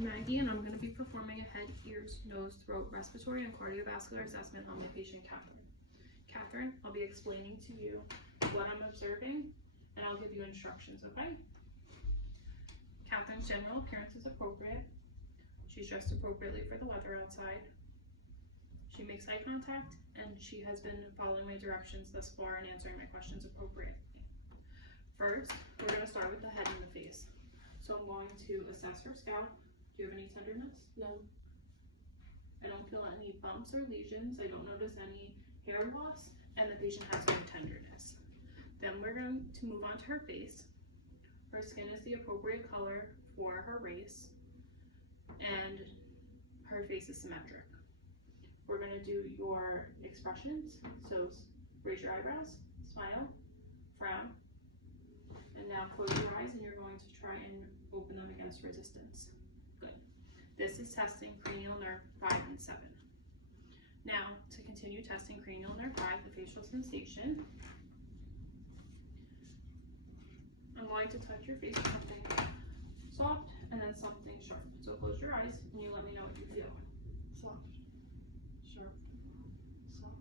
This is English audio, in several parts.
I'm Maggie, and I'm going to be performing a head, ears, nose, throat, respiratory, and cardiovascular assessment on my patient, Catherine. Catherine, I'll be explaining to you what I'm observing, and I'll give you instructions, okay? Catherine's general appearance is appropriate. She's dressed appropriately for the weather outside. She makes eye contact, and she has been following my directions thus far and answering my questions appropriately. First, we're going to start with the head and the face. So I'm going to assess her scalp. Do you have any tenderness? No. I don't feel any bumps or lesions. I don't notice any hair loss, and the patient has no tenderness. Then we're going to move on to her face. Her skin is the appropriate color for her race, and her face is symmetric. We're going to do your expressions. So raise your eyebrows, smile, frown, and now close your eyes, and you're going to try and open them against resistance. Good. This is testing cranial nerve 5 and 7. Now, to continue testing cranial nerve 5, the facial sensation, I'm going to touch your face with something soft and then something sharp. So close your eyes and you let me know what you feel. Soft. Sharp. Soft.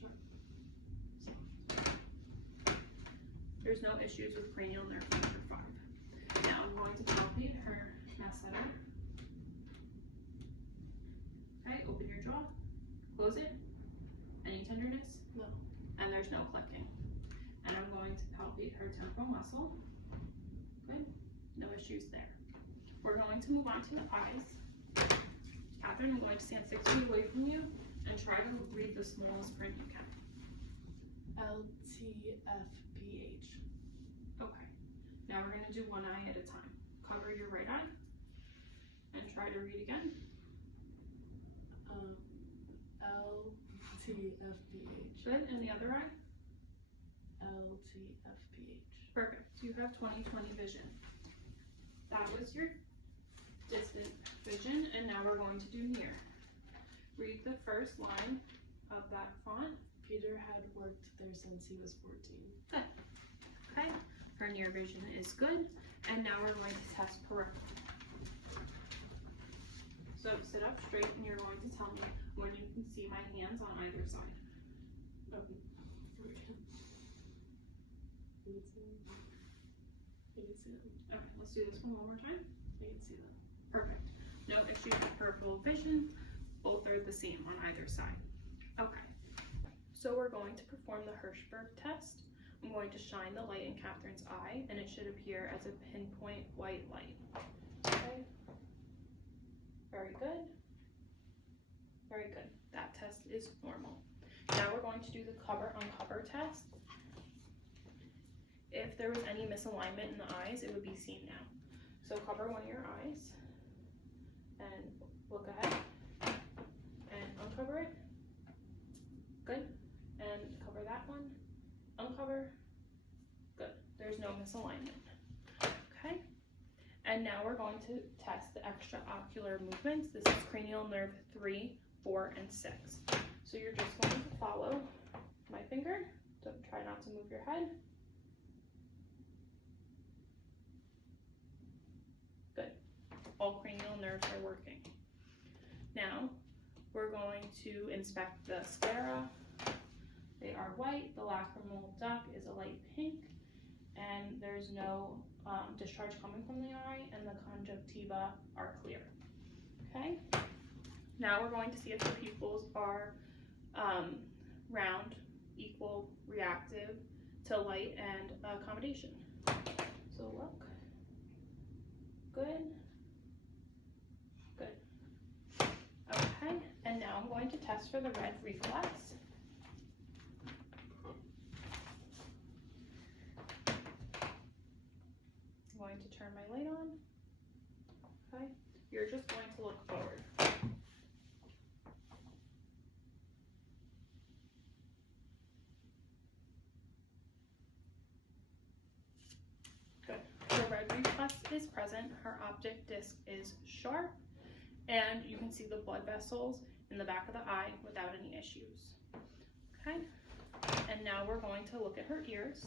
Sharp. Soft. There's no issues with cranial nerve number 5. Now I'm going to palpate her masseter. Okay, open your jaw, close it. Any tenderness? No. And there's no clicking. And I'm going to palpate her temporal muscle. Good, no issues there. We're going to move on to the eyes. Catherine, I'm going to stand 6 feet away from you and try to read the smallest print you can. LTFPH. Okay, now we're going to do one eye at a time. Cover your right eye and try to read again. LTFPH. Good, and the other eye? LTFPH. Perfect, you have 20/20 vision. That was your distant vision, and now we're going to do near. Read the first line of that font. Peter had worked there since he was 14. Good. Okay, her near vision is good, and now we're going to test peripheral. So sit up straight, and you're going to tell me when you can see my hands on either side. Okay. You can see them. You can see them. Okay, let's do this one more time. You can see them. Perfect. No issues with peripheral vision. Both are the same on either side. Okay. So we're going to perform the Hirschberg test. I'm going to shine the light in Catherine's eye, and it should appear as a pinpoint white light. Okay. Very good. Very good. That test is normal. Now we're going to do the cover-uncover test. If there was any misalignment in the eyes, it would be seen now. So cover one of your eyes and look ahead and uncover it. Good. And cover that one. Uncover. Good. There's no misalignment. Okay. And now we're going to test the extraocular movements. This is cranial nerve 3, 4, and 6. So you're just going to follow my finger. So try not to move your head. Good. All cranial nerves are working. Now we're going to inspect the sclera. They are white. The lacrimal duct is a light pink, and there's no discharge coming from the eye, and the conjunctiva are clear. Okay. Now we're going to see if the pupils are round, equal, reactive to light and accommodation. So look. Good. Good. Okay, and now I'm going to test for the red reflex. I'm going to turn my light on. Okay, you're just going to look forward. Good. The red reflex is present. Her optic disc is sharp, and you can see the blood vessels in the back of the eye without any issues. Okay, and now we're going to look at her ears.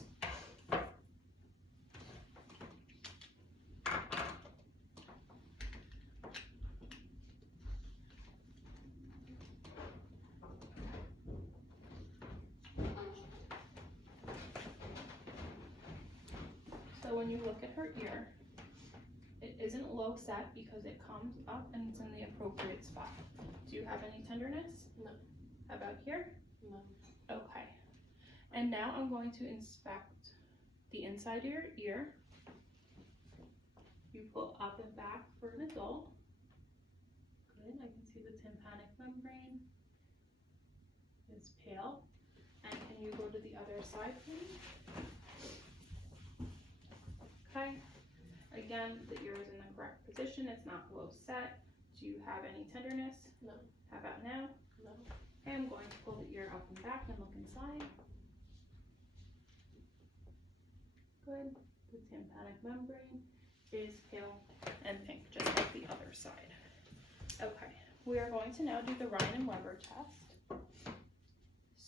So when you look at her ear, it isn't low set because it comes up and it's in the appropriate spot. Do you have any tenderness? No. How about here? No. Okay. And now I'm going to inspect the inside of your ear. You pull up and back for an adult. Good. I can see the tympanic membrane is pale. And can you go to the other side, please? Okay. Again, the ear is in the correct position. It's not low set. Do you have any tenderness? No. How about now? No. Okay, I'm going to pull the ear up and back and look inside. Good. The tympanic membrane is pale and pink, just like the other side. Okay, we are going to now do the Ryan and Weber test.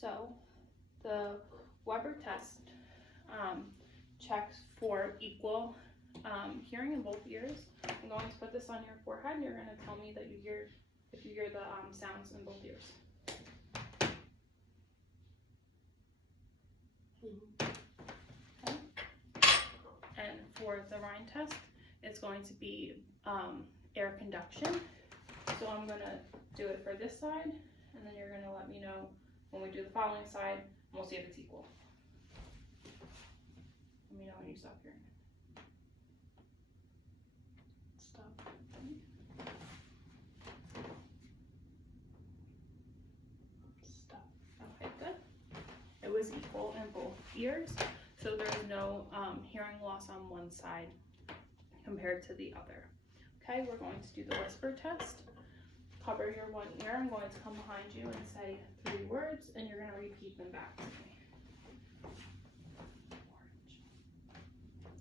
So, the Weber test checks for equal hearing in both ears. I'm going to put this on your forehead and you're going to tell me that you hear, if you hear the sounds in both ears. Okay. And for the Ryan test, it's going to be air conduction. So I'm going to do it for this side, and then you're going to let me know when we do the following side, and we'll see if it's equal. Let me know when you stop hearing. Stop. Stop. Okay, good. It was equal in both ears, so there's no hearing loss on one side compared to the other. Okay, we're going to do the whisper test. Cover your one ear. I'm going to come behind you and say 3 words, and you're going to repeat them back to me.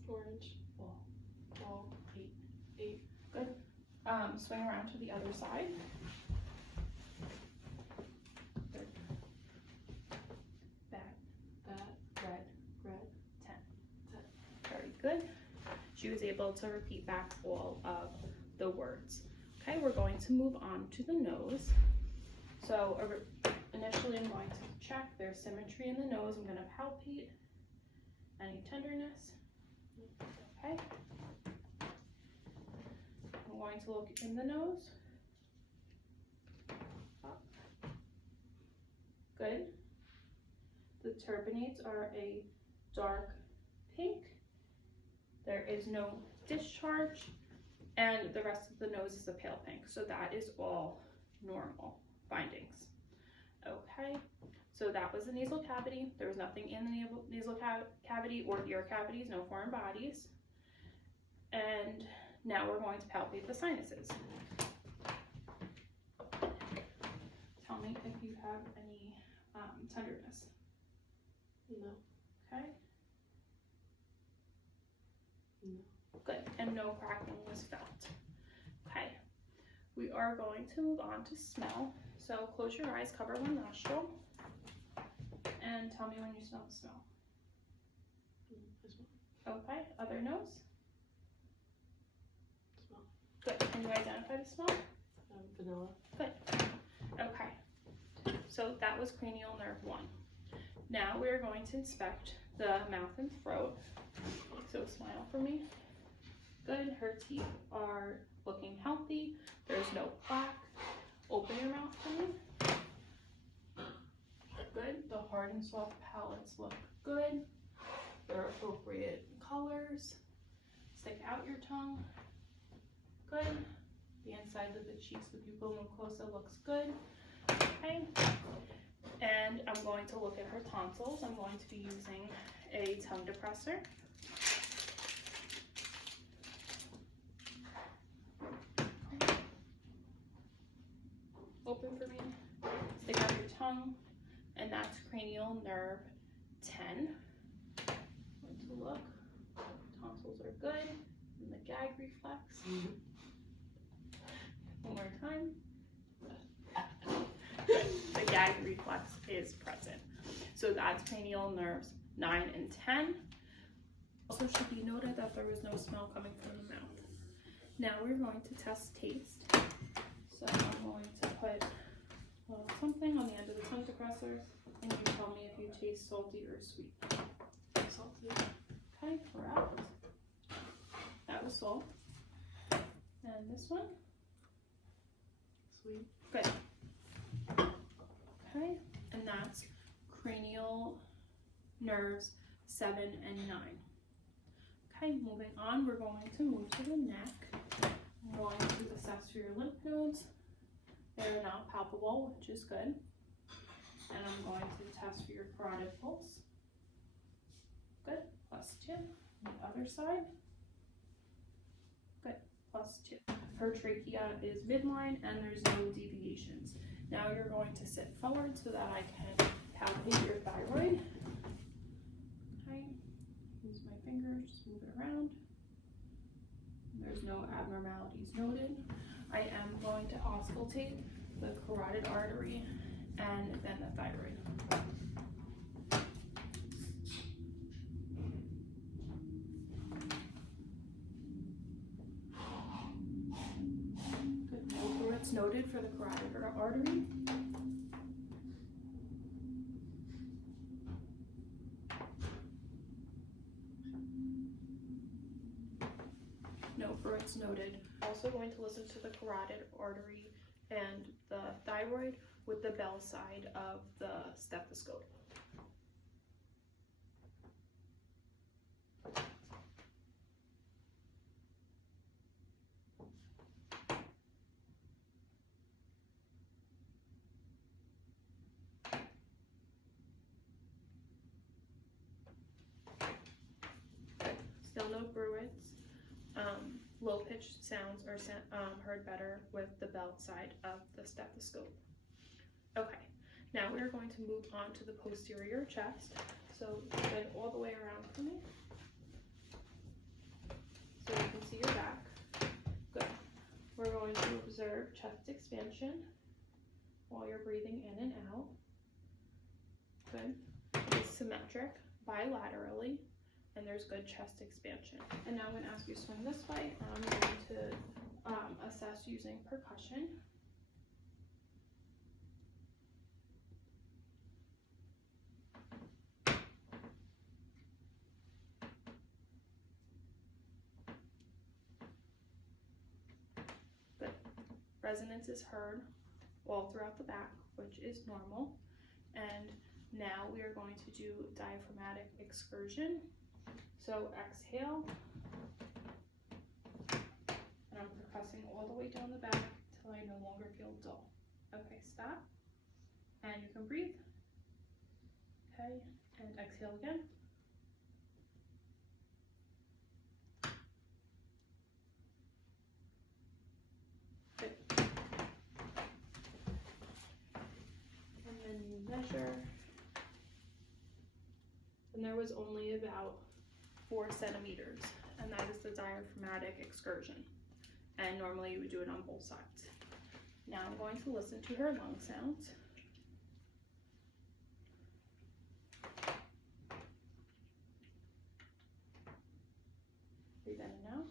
Orange. Ball. Ball. 8. Good. Swing around to the other side. Good. Bat. Red. 10. Very good. She was able to repeat back all of the words. Okay, we're going to move on to the nose. So initially I'm going to check there's symmetry in the nose. I'm going to palpate. Any tenderness? Okay. I'm going to look in the nose. Up. Good. The turbinates are a dark pink. There is no discharge, and the rest of the nose is a pale pink. So that is all normal findings. Okay, so that was the nasal cavity. There was nothing in the nasal cavity or ear cavities, no foreign bodies. And now we're going to palpate the sinuses. Tell me if you have any tenderness. No. Okay. No. Good, and no cracking was felt. Okay, we are going to move on to smell. So close your eyes, cover one nostril, and tell me when you smell the smell. Okay, other nose. Smell. Good, can you identify the smell? Vanilla. Good, okay. So that was cranial nerve 1. Now we're going to inspect the mouth and throat. So smile for me. Good, her teeth are looking healthy. There's no plaque. Open your mouth for me. Good, the hard and soft palates look good. They're appropriate colors. Stick out your tongue. Good. The inside of the cheeks, the pupil mucosa looks good. Okay. And I'm going to look at her tonsils. I'm going to be using a tongue depressor. Open for me. Stick out your tongue, and that's cranial nerve 10. Going to look. Tonsils are good. And the gag reflex. One more time. The gag reflex is present. So that's cranial nerves 9 and 10. Also should be noted that there was no smell coming from the mouth. Now we're going to test taste. So I'm going to put something on the end of the tongue depressor, and you tell me if you taste salty or sweet. Salty. Okay, we're out. soul. And this one. Sweet. Good. Okay, and that's cranial nerves 7 and 9. Okay, moving on, we're going to move to the neck. I'm going to assess for your lymph nodes. They're not palpable, which is good. And I'm going to test for your carotid pulse. Good, +2. The other side. Good, +2. Her trachea is midline and there's no deviations. Now you're going to sit forward so that I can palpate your thyroid. Okay, use my fingers, just move it around. There's no abnormalities noted. I am going to auscultate the carotid artery and then the thyroid. Good, no fluids noted for the carotid artery. No fluids noted. Also going to listen to the carotid artery and the thyroid with the bell side of the stethoscope. Still no fluids. Low-pitched sounds are heard better with the bell side of the stethoscope. Okay, now we're going to move on to the posterior chest. So spin all the way around for me. So you can see your back. Good. We're going to observe chest expansion while you're breathing in and out. Good. It's symmetric bilaterally. And there's good chest expansion. And now I'm going to ask you to swing this way. I'm going to assess using percussion. Good. Resonance is heard all throughout the back, which is normal. And now we are going to do diaphragmatic excursion. So exhale, and I'm percussing all the way down the back till I no longer feel dull. Okay, stop, and you can breathe. Okay, and exhale again. Good. And then you measure, and there was only about 4 centimeters, and that is the diaphragmatic excursion. And normally you would do it on both sides. Now I'm going to listen to her lung sounds. Breathe in and out.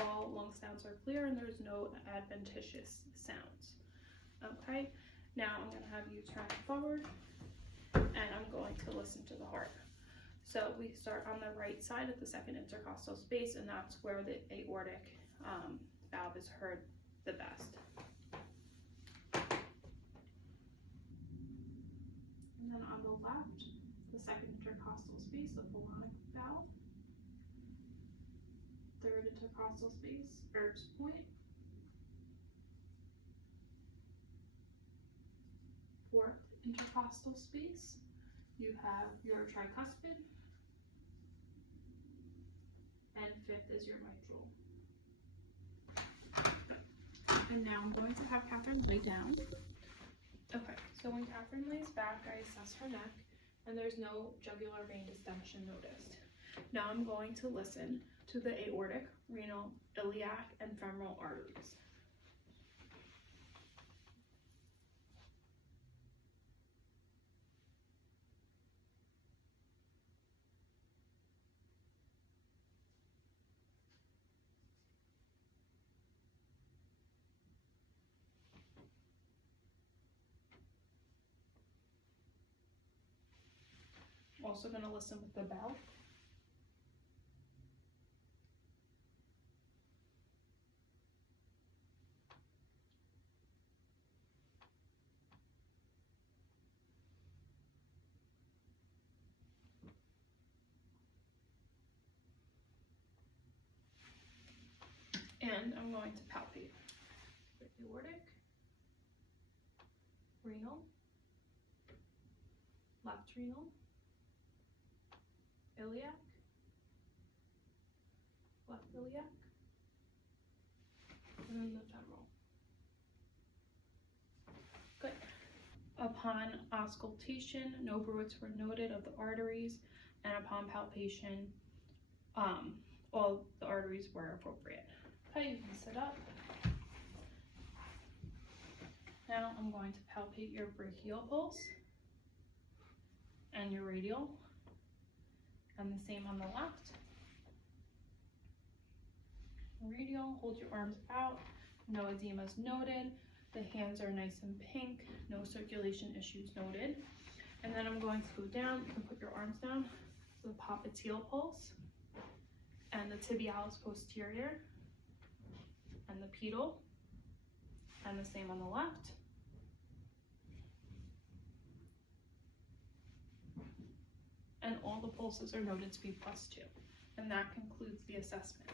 All lung sounds are clear and there's no adventitious sounds. Okay, now I'm going to have you turn forward and I'm going to listen to the heart. So we start on the right side of the second intercostal space, and that's where the aortic valve is heard the best. And then on the left, the second intercostal space, the pulmonic valve. Third intercostal space, Erb's point. Fourth intercostal space, you have your tricuspid. And fifth is your mitral. And now I'm going to have Catherine lay down. Okay, so when Catherine lays back, I assess her neck, and there's no jugular vein distension noticed. Now I'm going to listen to the aortic, renal, iliac, and femoral arteries. also going to listen with the bell. And I'm going to palpate the aortic, renal, left renal, iliac, left iliac, and then the femoral. Good. Upon auscultation, no bruits were noted of the arteries, and upon palpation, all the arteries were appropriate. Okay, you can sit up. Now I'm going to palpate your brachial pulse and your radial, and the same on the left. Radial, hold your arms out, no edema is noted, the hands are nice and pink, no circulation issues noted. And then I'm going to go down, you can put your arms down, so the popliteal pulse, and the tibialis posterior, and the pedal, and the same on the left. And all the pulses are noted to be +2. And that concludes the assessment.